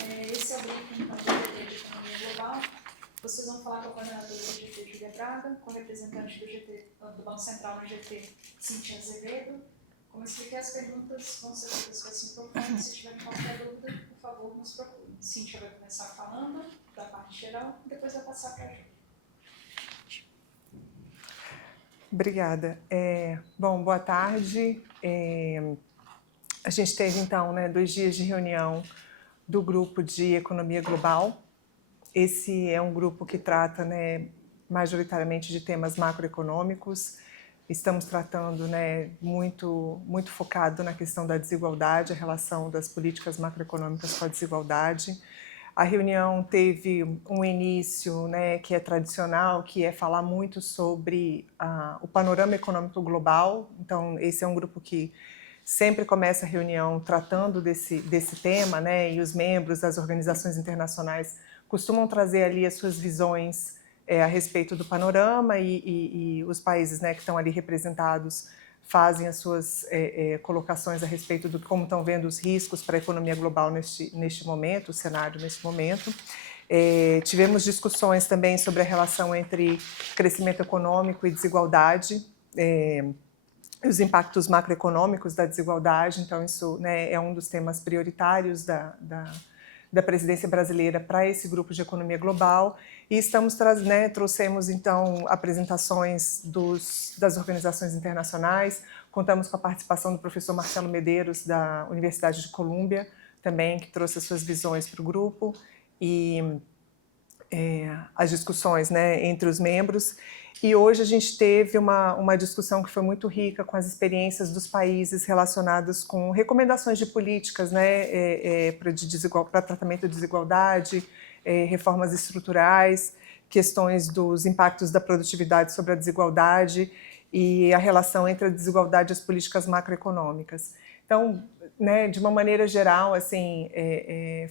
Esse é o briefing então, do GT de Economia Global. Vocês vão falar com a coordenadora do GT, Júlia Braga, com o representante do Banco Central no GT, Cíntia Azevedo. Como eu expliquei, as perguntas vão ser feitas com esse microfone. Se tiver qualquer dúvida, por favor, nos procure. Cíntia vai começar falando da parte geral e depois vai passar para a Júlia. Obrigada. Bom, boa tarde. A gente teve, então, 2 dias de reunião do grupo de Economia Global. Esse é um grupo que trata, majoritariamente de temas macroeconômicos. Estamos tratando, muito focado na questão da desigualdade, a relação das políticas macroeconômicas com a desigualdade. A reunião teve um início, que é tradicional, que é falar muito sobre o panorama econômico global. Então, esse é um grupo que sempre começa a reunião tratando desse tema, e os membros das organizações internacionais costumam trazer ali as suas visões a respeito do panorama e os países, que estão ali representados fazem as suas colocações a respeito de como estão vendo os riscos para a economia global neste momento, o cenário neste momento. Tivemos discussões também sobre a relação entre crescimento econômico e desigualdade, os impactos macroeconômicos da desigualdade. Então, isso é um dos temas prioritários da presidência brasileira para esse grupo de economia global. E trouxemos, então, apresentações das organizações internacionais. Contamos com a participação do professor Marcelo Medeiros, da Universidade de Colômbia, também, que trouxe as suas visões para o grupo. E as discussões entre os membros. E hoje a gente teve uma discussão que foi muito rica com as experiências dos países relacionadas com recomendações de políticas para tratamento de desigualdade, reformas estruturais, questões dos impactos da produtividade sobre a desigualdade e a relação entre a desigualdade e as políticas macroeconômicas. Então, de uma maneira geral, assim,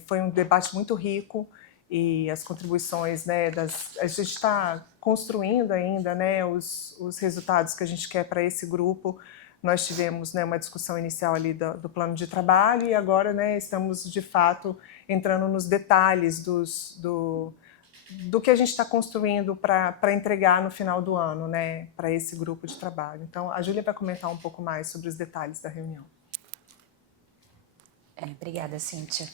foi um debate muito rico e as contribuições, a gente está construindo ainda, os resultados que a gente quer para esse grupo. Nós tivemos, uma discussão inicial ali do plano de trabalho e agora, estamos de fato entrando nos detalhes do que a gente está construindo para entregar no final do ano, para esse grupo de trabalho. Então, a Júlia vai comentar um pouco mais sobre os detalhes da reunião. Obrigada, Cíntia.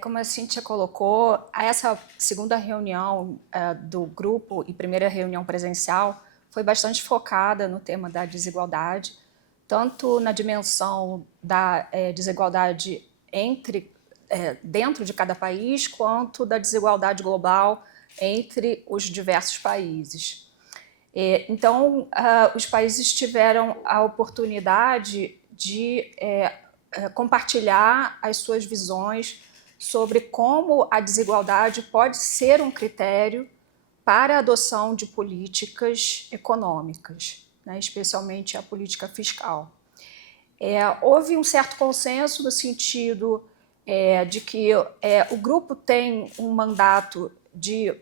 Como a Cíntia colocou, essa segunda reunião do grupo e primeira reunião presencial foi bastante focada no tema da desigualdade, tanto na dimensão da desigualdade dentro de cada país, quanto da desigualdade global entre os diversos países. Então, os países tiveram a oportunidade de compartilhar as suas visões sobre como a desigualdade pode ser um critério para a adoção de políticas econômicas, especialmente a política fiscal. Houve um certo consenso no sentido de que o grupo tem um mandato de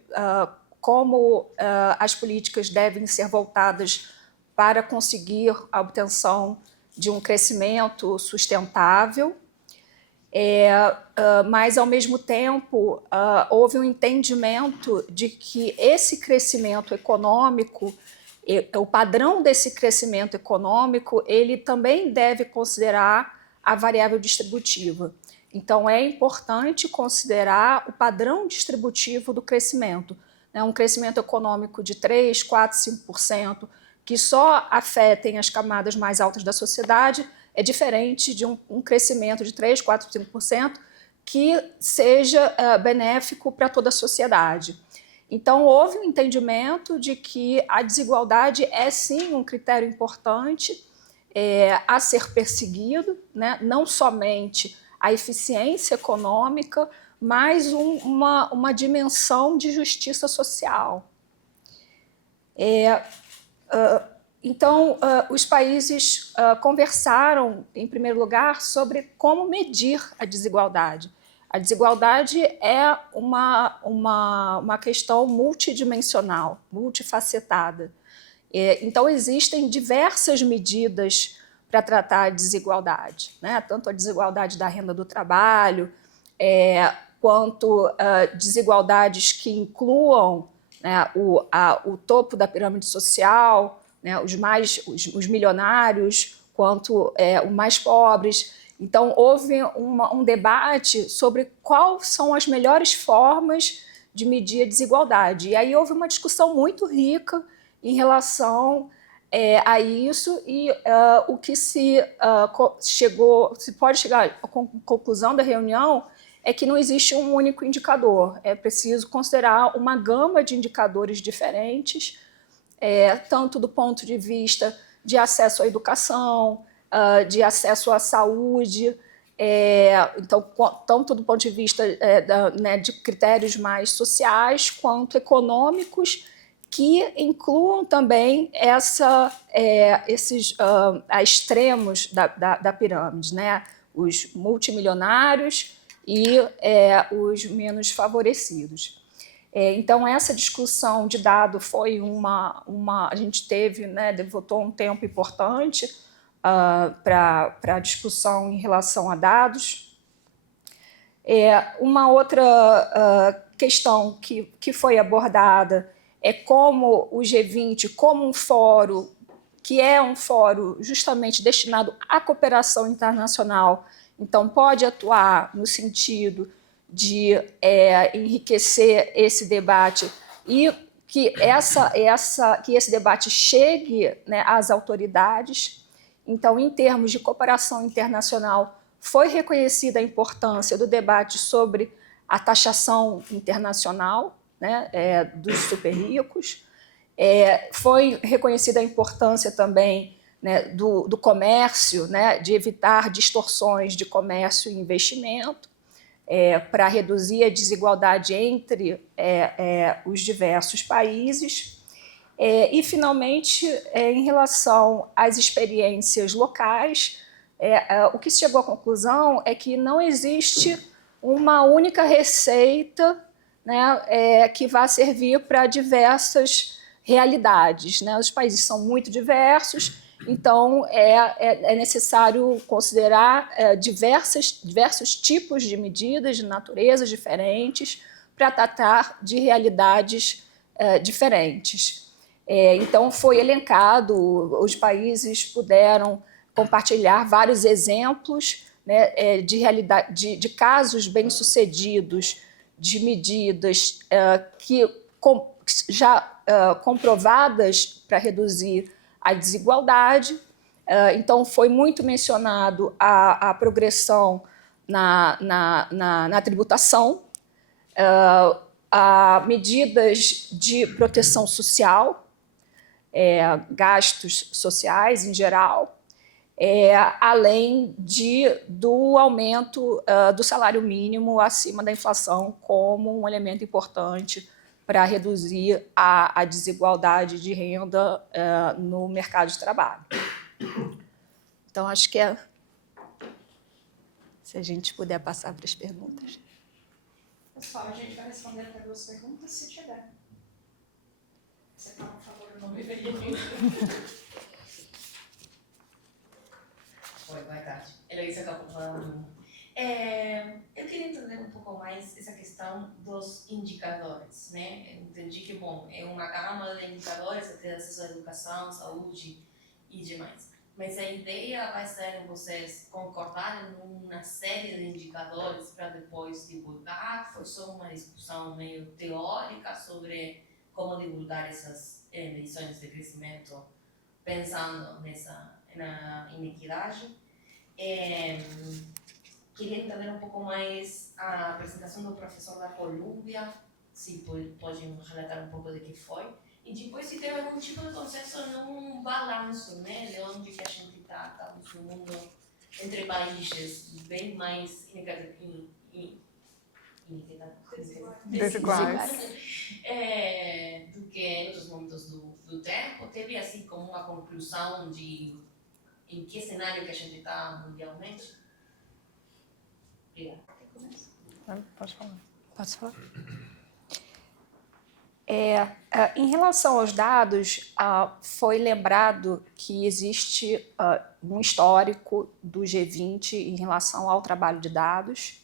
como as políticas devem ser voltadas para conseguir a obtenção de um crescimento sustentável, mas, ao mesmo tempo, houve um entendimento de que esse crescimento econômico, o padrão desse crescimento econômico, ele também deve considerar a variável distributiva. Então, é importante considerar o padrão distributivo do crescimento. Um crescimento econômico de 3%, 4%, 5%, que só afetem as camadas mais altas da sociedade, é diferente de um crescimento de 3%, 4%, 5% que seja benéfico para toda a sociedade. Então, houve um entendimento de que a desigualdade é, sim, um critério importante a ser perseguido, não somente a eficiência econômica, mas uma dimensão de justiça social. Então, os países conversaram, em primeiro lugar, sobre como medir a desigualdade. A desigualdade é uma questão multidimensional, multifacetada. Então, existem diversas medidas para tratar a desigualdade, tanto a desigualdade da renda do trabalho, quanto desigualdades que incluam, né, o topo da pirâmide social, né, os milionários, quanto os mais pobres. Então, houve um debate sobre quais são as melhores formas de medir a desigualdade. E aí houve uma discussão muito rica em relação a isso, e o que se pode chegar à conclusão da reunião é que não existe um único indicador. É preciso considerar uma gama de indicadores diferentes, tanto do ponto de vista de acesso à educação, de acesso à saúde, então, tanto do ponto de vista de critérios mais sociais quanto econômicos, que incluam também esses extremos da pirâmide, né? Os multimilionários e os menos favorecidos. Então, essa discussão de dado foi a gente teve, né, devotou um tempo importante para a discussão em relação a dados. Uma outra questão que foi abordada é como o G20, como um fórum, que é um fórum justamente destinado à cooperação internacional, então pode atuar no sentido de enriquecer esse debate e que esse debate chegue, né, às autoridades. Então, em termos de cooperação internacional, foi reconhecida a importância do debate sobre a taxação internacional, né, dos super ricos. Foi reconhecida a importância também, né, do comércio, né, de evitar distorções de comércio e investimento, para reduzir a desigualdade entre os diversos países. E, finalmente, em relação às experiências locais, o que se chegou à conclusão é que não existe uma única receita, né, que vá servir para diversas realidades, né? Os países são muito diversos, então é necessário considerar diversos tipos de medidas de naturezas diferentes para tratar de realidades diferentes. Então, foi elencado, os países puderam compartilhar vários exemplos, né, de casos bem-sucedidos, de medidas já comprovadas para reduzir a desigualdade. Então, foi muito mencionado a progressão na tributação, a medidas de proteção social, gastos sociais em geral, além do aumento do salário mínimo acima da inflação como um elemento importante para reduzir a desigualdade de renda no mercado de trabalho. Então, acho que se a gente puder passar para as perguntas. Pessoal, a gente vai responder até 2 perguntas, se tiver. Você fala, por favor, o nome dele. Oi, boa tarde. Heloísa Capoplano. Eu queria entender um pouco mais essa questão dos indicadores, né? Eu entendi que, bom, é uma gama de indicadores, até acesso à educação, saúde e demais. Mas a ideia vai ser vocês concordarem numa série de indicadores para depois divulgar? Foi só uma discussão meio teórica sobre como divulgar essas medições de crescimento, pensando na inequidade? Queria entender um pouco mais a apresentação do professor da Colômbia, se pode relatar um pouco de que foi, e depois se tem algum tipo de consenso num balanço, né, de onde que a gente está no mundo entre países bem mais desiguais. Do que em outros momentos do tempo. Teve assim como uma conclusão de em que cenário que a gente está mundialmente? Obrigada. Pode falar. Posso falar? Em relação aos dados, foi lembrado que existe um histórico do G20 em relação ao trabalho de dados.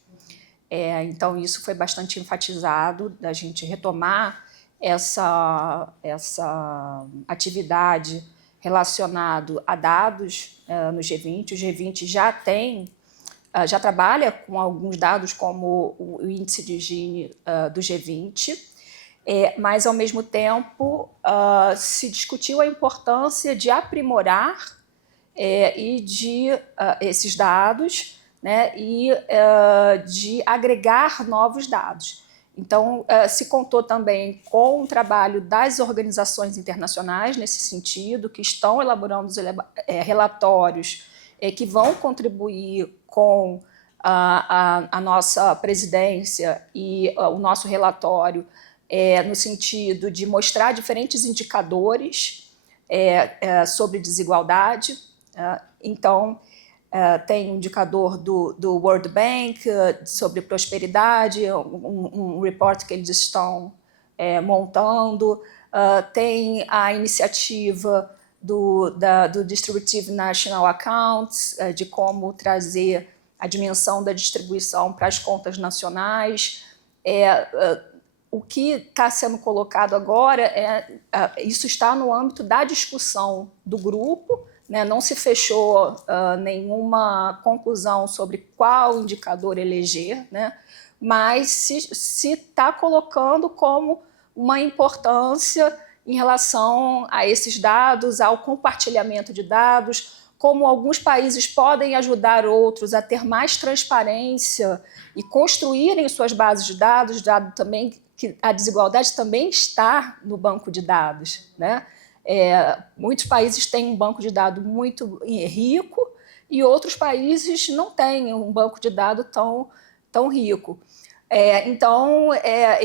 Então, isso foi bastante enfatizado, da gente retomar essa atividade relacionada a dados no G20. O G20 já trabalha com alguns dados como o índice de Gini do G20, mas, ao mesmo tempo, se discutiu a importância de aprimorar esses dados, né, e de agregar novos dados. Então, se contou também com o trabalho das organizações internacionais nesse sentido, que estão elaborando relatórios que vão contribuir com a nossa presidência e o nosso relatório no sentido de mostrar diferentes indicadores sobre desigualdade. Então, tem um indicador do World Bank sobre prosperidade, um report que eles estão montando. Tem a iniciativa do Distributive National Accounts, de como trazer a dimensão da distribuição para as contas nacionais. O que está sendo colocado agora isso está no âmbito da discussão do grupo, né? Não se fechou nenhuma conclusão sobre qual indicador eleger, né? Mas se está colocando como uma importância em relação a esses dados, ao compartilhamento de dados, como alguns países podem ajudar outros a ter mais transparência e construírem suas bases de dados, dado também que a desigualdade também está no banco de dados, né? Muitos países têm um banco de dados muito rico e outros países não têm um banco de dados tão rico. Então,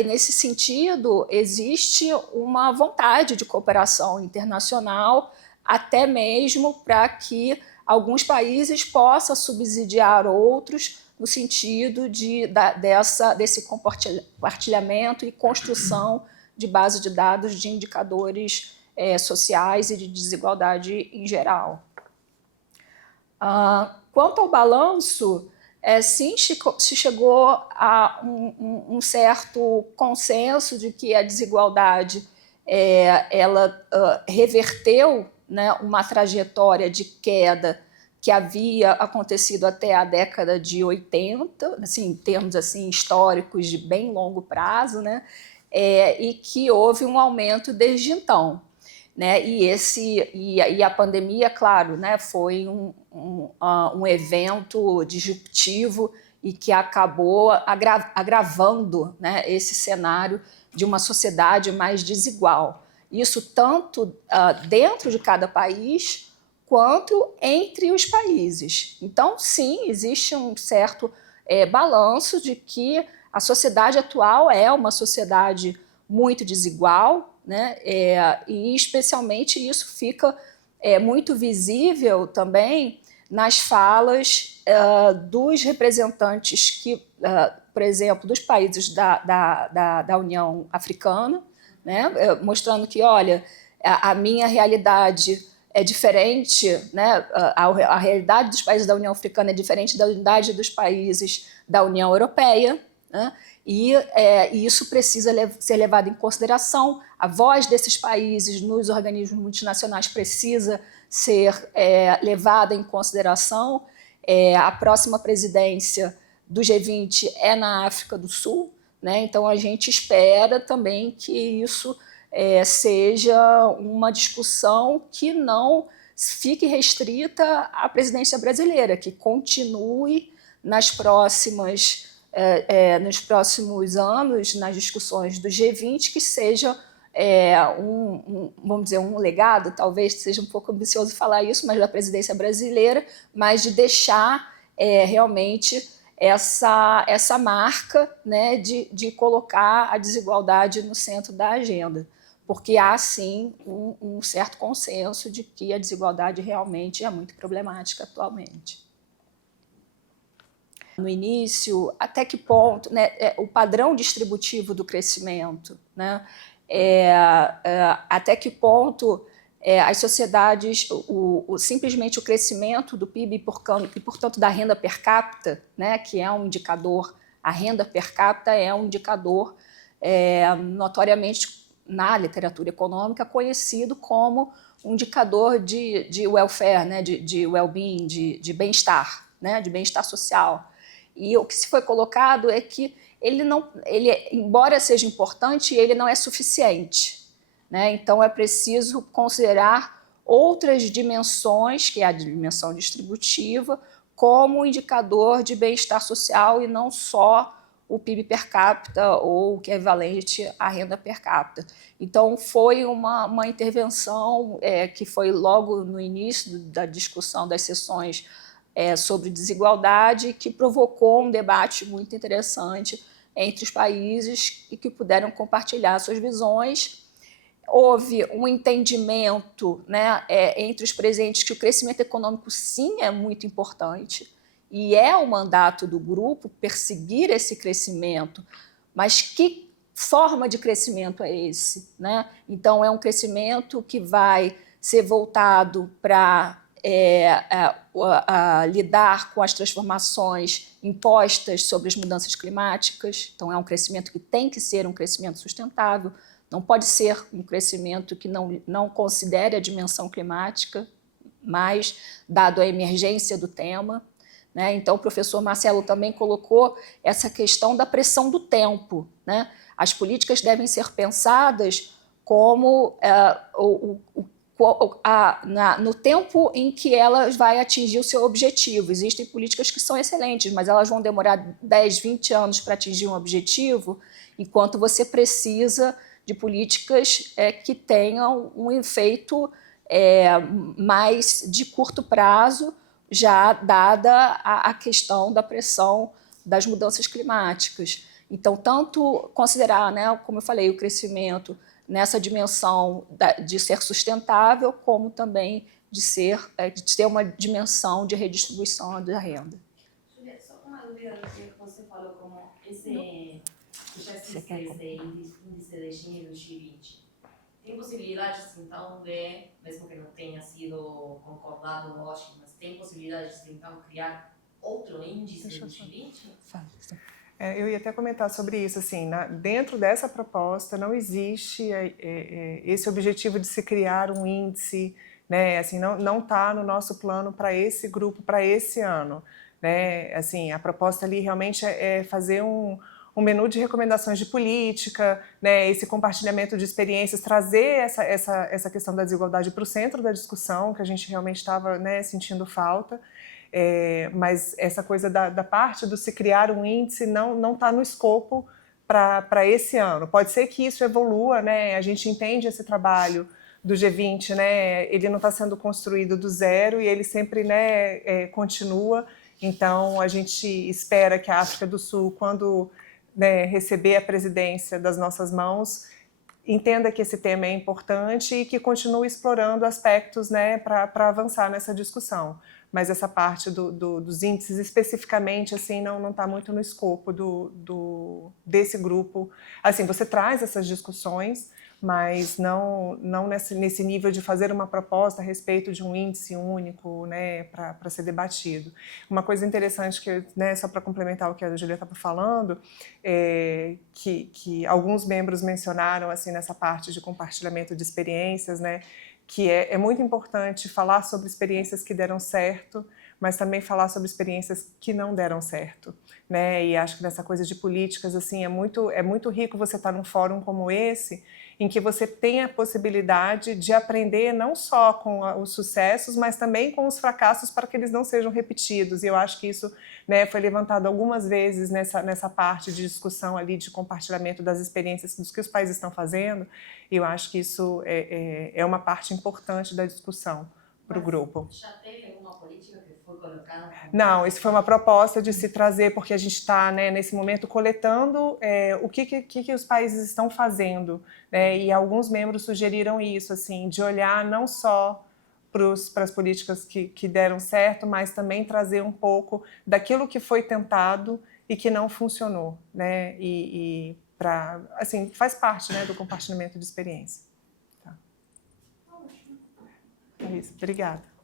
nesse sentido, existe uma vontade de cooperação internacional, até mesmo para que alguns países possam subsidiar outros no sentido desse compartilhamento e construção de base de dados de indicadores sociais e de desigualdade em geral. Quanto ao balanço, sim, se chegou a um certo consenso de que a desigualdade ela reverteu, né, uma trajetória de queda que havia acontecido até a década de 80, assim, em termos assim, históricos de bem longo prazo, né, e que houve um aumento desde então. Né, e a pandemia, claro, né, foi um evento disruptivo e que acabou agravando, né, esse cenário de uma sociedade mais desigual. Isso tanto dentro de cada país quanto entre os países. Então, sim, existe um certo balanço de que a sociedade atual é uma sociedade muito desigual, né? E especialmente isso fica muito visível também nas falas dos representantes por exemplo, dos países da União Africana, né? Mostrando que, olha, a minha realidade é diferente, né? A realidade dos países da União Africana é diferente da realidade dos países da União Europeia, né? E isso precisa ser levado em consideração. A voz desses países nos organismos multinacionais precisa ser levada em consideração. A próxima presidência do G20 é na África do Sul, né? Então a gente espera também que isso seja uma discussão que não fique restrita à presidência brasileira, que continue nos próximos anos, nas discussões do G20, que seja vamos dizer, um legado, talvez seja um pouco ambicioso falar isso, mas da presidência brasileira, mas de deixar realmente essa marca, né, de colocar a desigualdade no centro da agenda, porque há, sim, um certo consenso de que a desigualdade realmente é muito problemática atualmente. No início, até que ponto, né, o padrão distributivo do crescimento, né, até que ponto as sociedades, simplesmente o crescimento do PIB e, portanto, da renda per capita, né, que é um indicador A renda per capita é um indicador notoriamente na literatura econômica conhecido como um indicador de welfare, né, de well-being, de bem-estar, né, de bem-estar social. E o que se foi colocado é que embora seja importante, ele não é suficiente, né? Então é preciso considerar outras dimensões, que é a dimensão distributiva, como indicador de bem-estar social e não só o PIB per capita ou o que é equivalente à renda per capita. Então, foi uma intervenção que foi logo no início da discussão das sessões sobre desigualdade, que provocou um debate muito interessante entre os países e que puderam compartilhar suas visões. Houve um entendimento, né, entre os presentes que o crescimento econômico, sim, é muito importante, e é o mandato do grupo perseguir esse crescimento, mas que forma de crescimento é esse, né? Então, é um crescimento que vai ser voltado para lidar com as transformações impostas sobre as mudanças climáticas. Então, é um crescimento que tem que ser um crescimento sustentável, não pode ser um crescimento que não considere a dimensão climática, mas dado a emergência do tema, né? Então, o professor Marcelo também colocou essa questão da pressão do tempo, né? As políticas devem ser pensadas como no tempo em que ela vai atingir o seu objetivo. Existem políticas que são excelentes, mas elas vão demorar 10, 20 anos para atingir um objetivo, enquanto você precisa de políticas que tenham um efeito mais de curto prazo, já dada a questão da pressão das mudanças climáticas. Então, tanto considerar, né, como eu falei, o crescimento nessa dimensão de ser sustentável, como também de ter uma dimensão de redistribuição da renda. Julia, só uma dúvida do que você falou, como esse já existe esse índice de Gini 2020. Tem possibilidades, então, mesmo que não tenha sido concordado no Washington, mas tem possibilidades de, então, criar outro índice de 2020? Eu ia até comentar sobre isso, assim, dentro dessa proposta não existe esse objetivo de se criar um índice, né, assim, não está no nosso plano para esse grupo, para esse ano, né, assim, a proposta ali realmente é fazer um menu de recomendações de política, né, esse compartilhamento de experiências, trazer essa questão da desigualdade para o centro da discussão, que a gente realmente estava, né, sentindo falta. Mas essa coisa da parte do se criar um índice não está no escopo para esse ano. Pode ser que isso evolua, né? A gente entende esse trabalho do G20, né? Ele não está sendo construído do zero e ele sempre, né, continua. Então, a gente espera que a África do Sul, quando, né, receber a presidência das nossas mãos, entenda que esse tema é importante e que continue explorando aspectos, né, para avançar nessa discussão. Mas essa parte dos índices especificamente assim não está muito no escopo desse grupo. Assim, você traz essas discussões, mas não nesse nível de fazer uma proposta a respeito de um índice único, né, para ser debatido. Uma coisa interessante que, né, só para complementar o que a Julia estava falando, que alguns membros mencionaram assim nessa parte de compartilhamento de experiências, né, que é muito importante falar sobre experiências que deram certo, mas também falar sobre experiências que não deram certo, né? E acho que nessa coisa de políticas, assim, é muito rico você estar num fórum como esse, em que você tem a possibilidade de aprender não só com os sucessos, mas também com os fracassos para que eles não sejam repetidos. E eu acho que isso, né, foi levantado algumas vezes nessa parte de discussão ali, de compartilhamento das experiências dos que os países estão fazendo. E eu acho que isso é uma parte importante da discussão para o grupo. Já teve alguma política que foi colocada? Não, isso foi uma proposta de se trazer, porque a gente está, né, nesse momento coletando o que os países estão fazendo, né, e alguns membros sugeriram isso, assim, de olhar não só para as políticas que deram certo, mas também trazer um pouco daquilo que foi tentado e que não funcionou, né, assim, faz parte, né, do compartilhamento de experiência. Tá. É isso, obrigada.